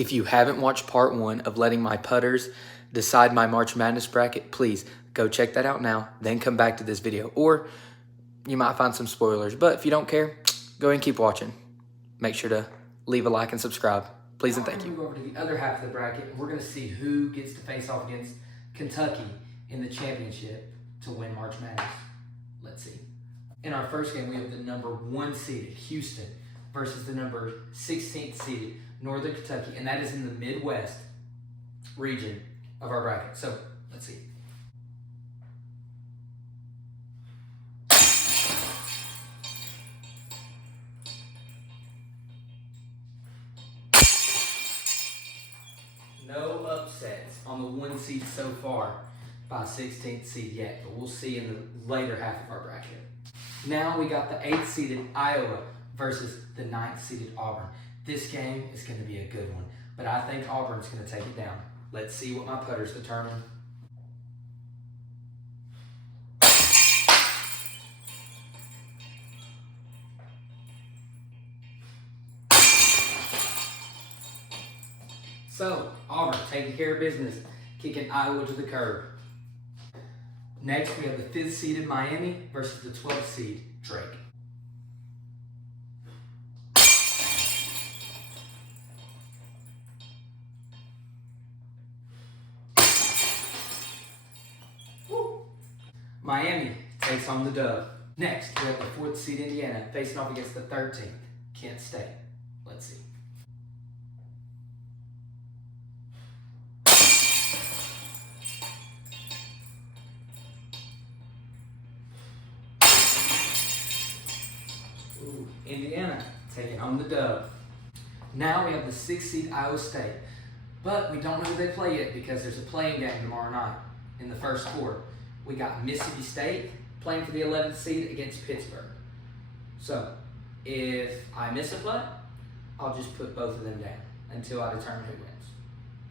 If you haven't watched part 1 of letting my putters decide my March Madness bracket, please go check that out now, then come back to this video. Or you might find some spoilers, but if you don't care, go ahead and keep watching. Make sure to leave a like and subscribe. Please and thank you. We're going to move over to the other half of the bracket, and we're going to see who gets to face off against Kentucky in the championship to win March Madness. Let's see. In our first game, we have the number 1 seeded Houston versus the number 16th seeded Northern Kentucky, and that is in the Midwest region of our bracket. So, let's see. No upsets on the 1 seed so far by 16th seed yet, but we'll see in the later half of our bracket. Now we got the 8th seeded Iowa versus the 9th seeded Auburn. This game is going to be a good one, but I think Auburn's going to take it down. Let's see what my putters determine. So, Auburn taking care of business, kicking Iowa to the curb. Next, we have the 5th seeded Miami versus the 12th seed Drake. Miami takes on the dub. Next, we have the 4th seed Indiana facing off against the 13th Kent State. Let's see. Indiana taking home the dub. Now we have the 6th seed Iowa State, but we don't know who they play yet because there's a playing game tomorrow night in the first quarter. We got Mississippi State playing for the 11th seed against Pittsburgh. So if I miss a play, I'll just put both of them down until I determine who wins.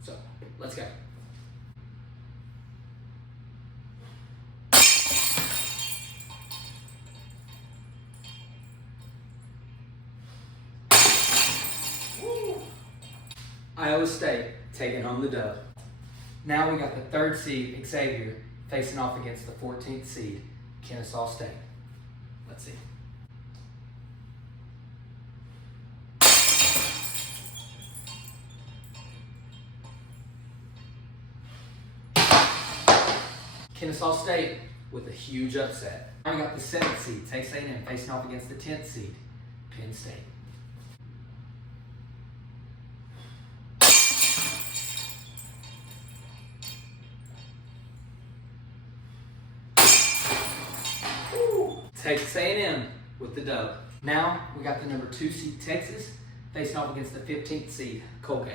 So let's go. Iowa State taking home the dub. Now we got the 3rd seed Xavier facing off against the 14th seed Kennesaw State. Let's see. Kennesaw State with a huge upset. Now we got the 7th seed Texas A&M facing off against the 10th seed Penn State. Texas A&M with the dub. Now we got the number 2 seed Texas facing off against the 15th seed Colgate.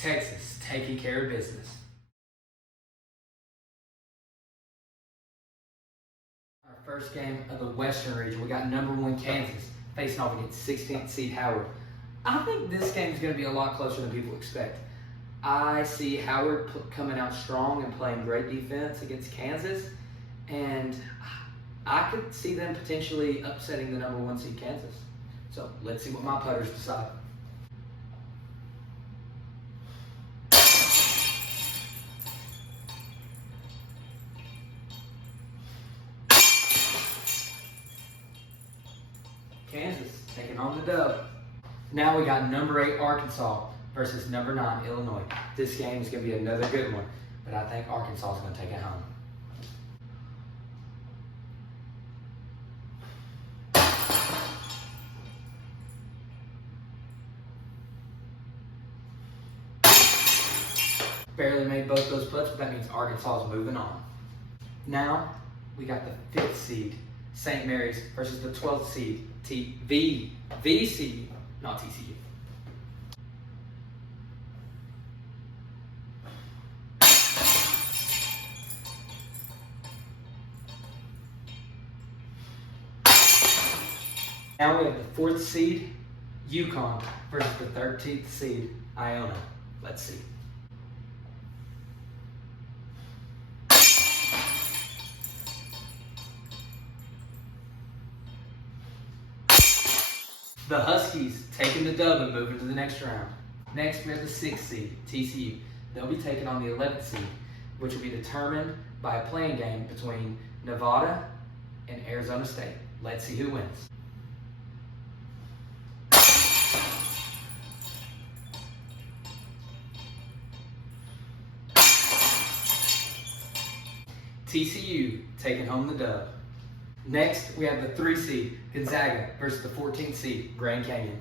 Texas taking care of business. Our first game of the Western region, we got number 1 Kansas facing off against 16th seed Howard. I think this game is going to be a lot closer than people expect. I see Howard coming out strong and playing great defense against Kansas, and I could see them potentially upsetting the number 1 seed Kansas. So let's see what my putters decide. Kansas taking on the dub. Now we got number 8 Arkansas versus number 9 Illinois. This game is going to be another good one, but I think Arkansas is going to take it home. Barely made both those putts, but that means Arkansas is moving on. Now we got the 5th seed St. Mary's versus the 12th seed VCU. Not TCU. Now we have the 4th seed UConn versus the 13th seed Iona. Let's see. The Huskies taking the dub and moving to the next round. Next, we have the 6th seed, TCU. They'll be taking on the 11th seed, which will be determined by a playing game between Nevada and Arizona State. Let's see who wins. TCU taking home the dub. Next, we have the 3 seed, Gonzaga, versus the 14th seed, Grand Canyon.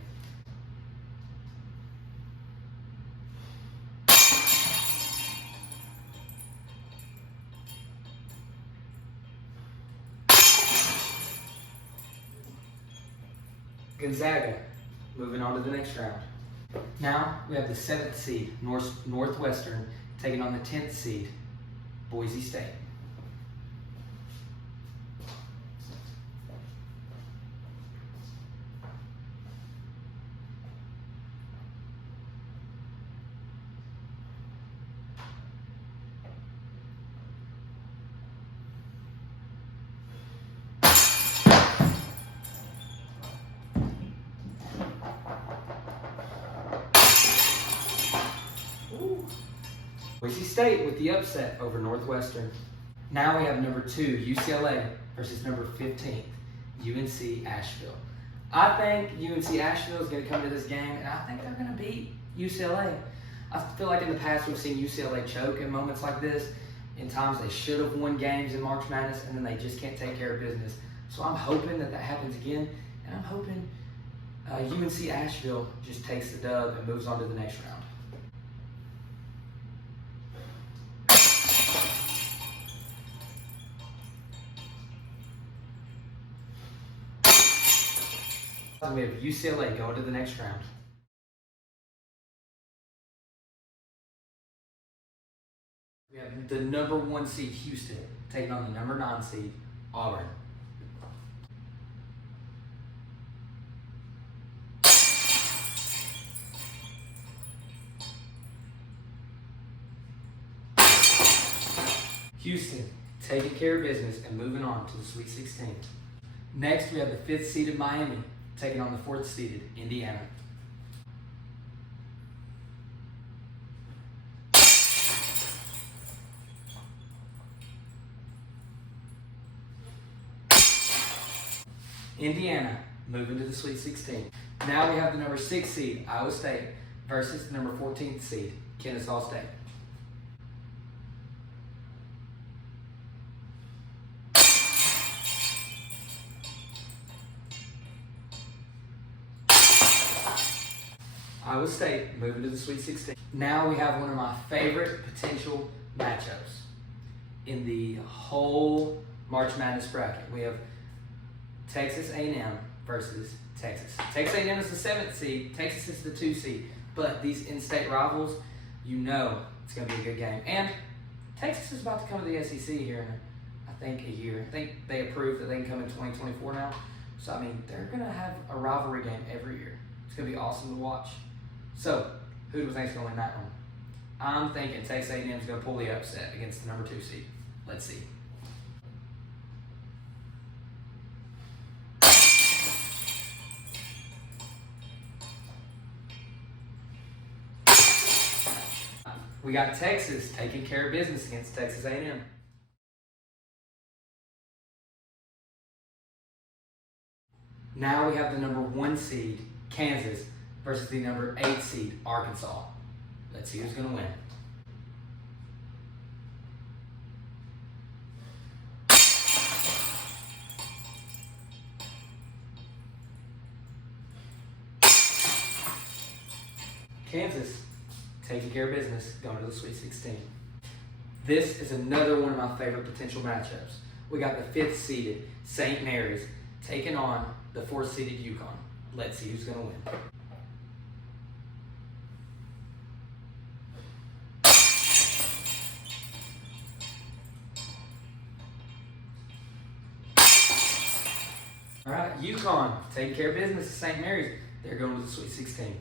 Gonzaga, moving on to the next round. Now, we have the 7th seed, Northwestern, taking on the 10th seed, Boise State. Boise State with the upset over Northwestern. Now we have number 2, UCLA versus number 15, UNC Asheville. I think UNC Asheville is going to come to this game, and I think they're going to beat UCLA. I feel like in the past we've seen UCLA choke in moments like this. In times they should have won games in March Madness, and then they just can't take care of business. So I'm hoping that happens again, and I'm hoping UNC Asheville just takes the dub and moves on to the next round. We have UCLA going to the next round. We have the number 1 seed, Houston, taking on the number 9 seed, Auburn. Houston taking care of business and moving on to the Sweet 16. Next, we have the 5th seeded Miami taking on the 4th seeded Indiana. Indiana moving to the Sweet 16. Now we have the number 6 seed, Iowa State, versus the number 14th seed, Kennesaw State. Iowa State moving to the Sweet 16. Now we have one of my favorite potential matchups in the whole March Madness bracket. We have Texas A&M versus Texas. Texas A&M is the 7th seed, Texas is the 2 seed, but these in-state rivals, you know it's going to be a good game. And Texas is about to come to the SEC here in, I think, a year. I think they approved that they can come in 2024 now. So, I mean, they're going to have a rivalry game every year. It's going to be awesome to watch. So, who do we think is going to win that one? I'm thinking Texas A&M is going to pull the upset against the number 2 seed. Let's see. We got Texas taking care of business against Texas A&M. Now we have the number 1 seed, Kansas, versus the number 8 seed, Arkansas. Let's see who's going to win. Kansas taking care of business, going to the Sweet 16. This is another one of my favorite potential matchups. We got the 5th seeded St. Mary's taking on the 4th seeded UConn. Let's see who's going to win. All right, UConn taking care of business at St. Mary's. They're going to the Sweet 16.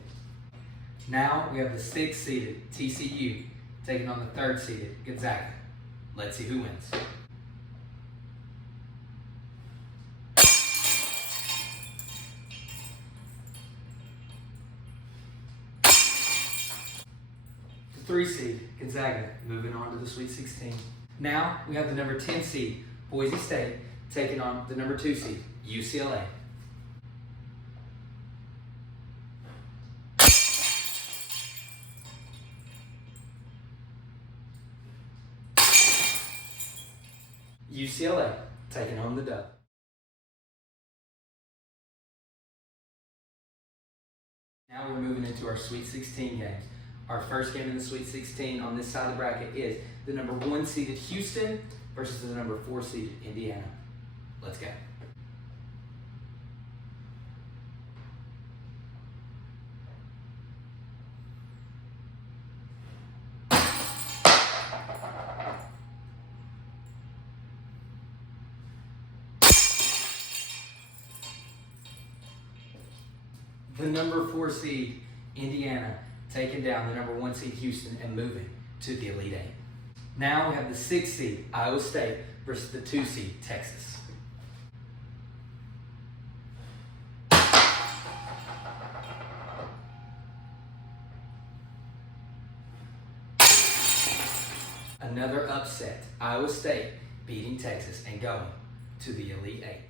Now we have the 6th seeded TCU taking on the 3rd seeded Gonzaga. Let's see who wins. 3 seed, Gonzaga, moving on to the Sweet 16. Now we have the number 10 seed, Boise State, taking on the number 2 seed, UCLA. UCLA taking home the dub. Now we're moving into our Sweet 16 games. Our first game in the Sweet 16 on this side of the bracket is the number 1 seeded Houston versus the number 4 seeded Indiana. Let's go. The number 4 seed Indiana taking down the number 1 seed Houston and moving to the Elite Eight. Now we have the 6 seed Iowa State versus the 2 seed Texas. Another upset, Iowa State beating Texas and going to the Elite Eight.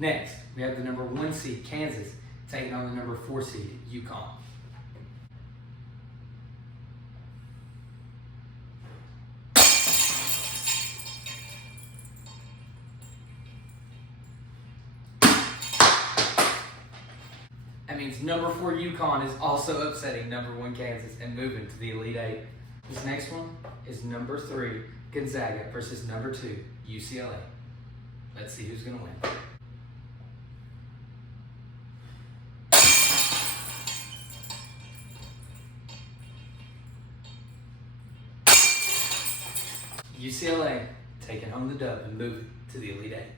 Next, we have the number 1 seed Kansas taking on the number 4 seed UConn. That means number 4 UConn is also upsetting number 1 Kansas and moving to the Elite Eight. This next one is number 3 Gonzaga versus number 2 UCLA. Let's see who's going to win. UCLA taking home the dub and moving to the Elite Eight.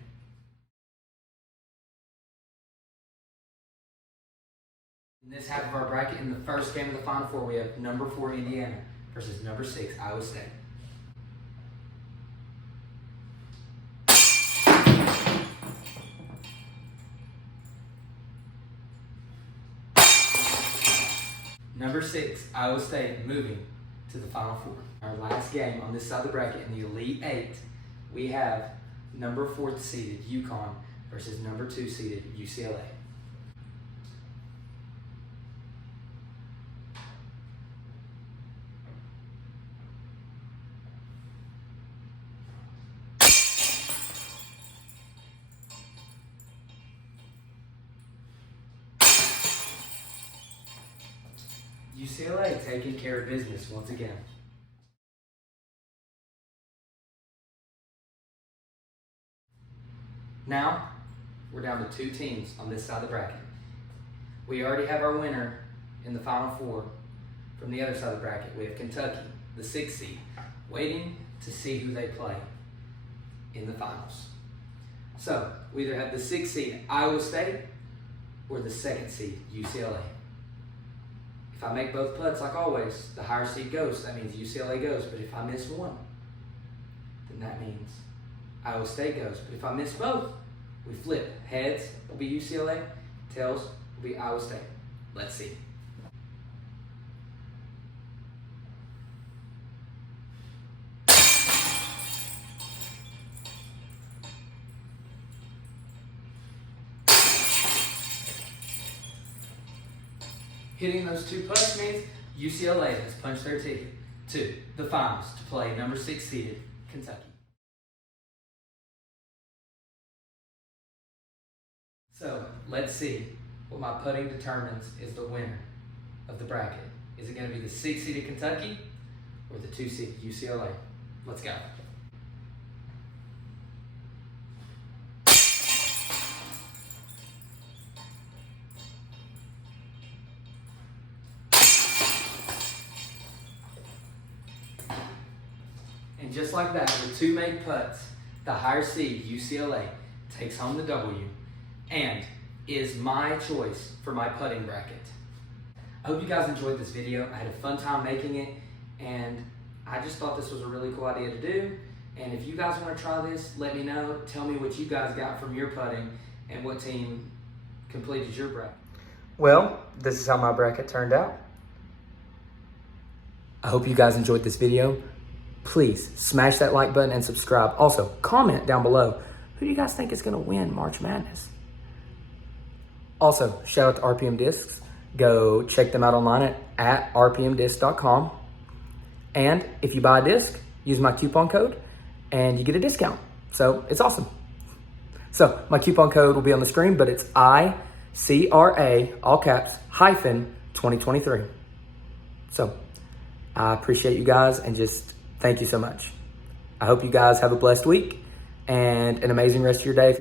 In this half of our bracket, in the first game of the Final Four, we have number 4 Indiana versus number 6 Iowa State. Number 6 Iowa State moving to the Final Four. Our last game on this side of the bracket in the Elite Eight, we have number 4 seeded UConn versus number 2 seeded UCLA. UCLA taking care of business once again. Now, we're down to 2 teams on this side of the bracket. We already have our winner in the Final Four. From the other side of the bracket, we have Kentucky, the 6th seed, waiting to see who they play in the finals. So, we either have the 6th seed, Iowa State, or the 2nd seed, UCLA. If I make both putts like always, the higher seed goes. That means UCLA goes. But if I miss one, then that means Iowa State goes. But if I miss both, we flip. Heads will be UCLA, tails will be Iowa State. Let's see. Hitting those 2 putts means UCLA has punched their ticket to the finals to play number 6 seeded Kentucky. So let's see what my putting determines is the winner of the bracket. Is it going to be the 6 seeded Kentucky or the 2 seeded UCLA? Let's go. And just like that, with 2 made putts, the higher seed, UCLA, takes home the W and is my choice for my putting bracket. I hope you guys enjoyed this video. I had a fun time making it, and I just thought this was a really cool idea to do. And if you guys want to try this, let me know. Tell me what you guys got from your putting and what team completed your bracket. Well, this is how my bracket turned out. I hope you guys enjoyed this video. Please smash that like button and subscribe. Also, comment down below, who do you guys think is going to win March Madness? Also, shout out to RPM Discs. Go check them out online at rpmdisc.com. And if you buy a disc, use my coupon code and you get a discount. So it's awesome. So my coupon code will be on the screen, but it's ICRA, all caps, hyphen 2023. So I appreciate you guys and just thank you so much. I hope you guys have a blessed week and an amazing rest of your day.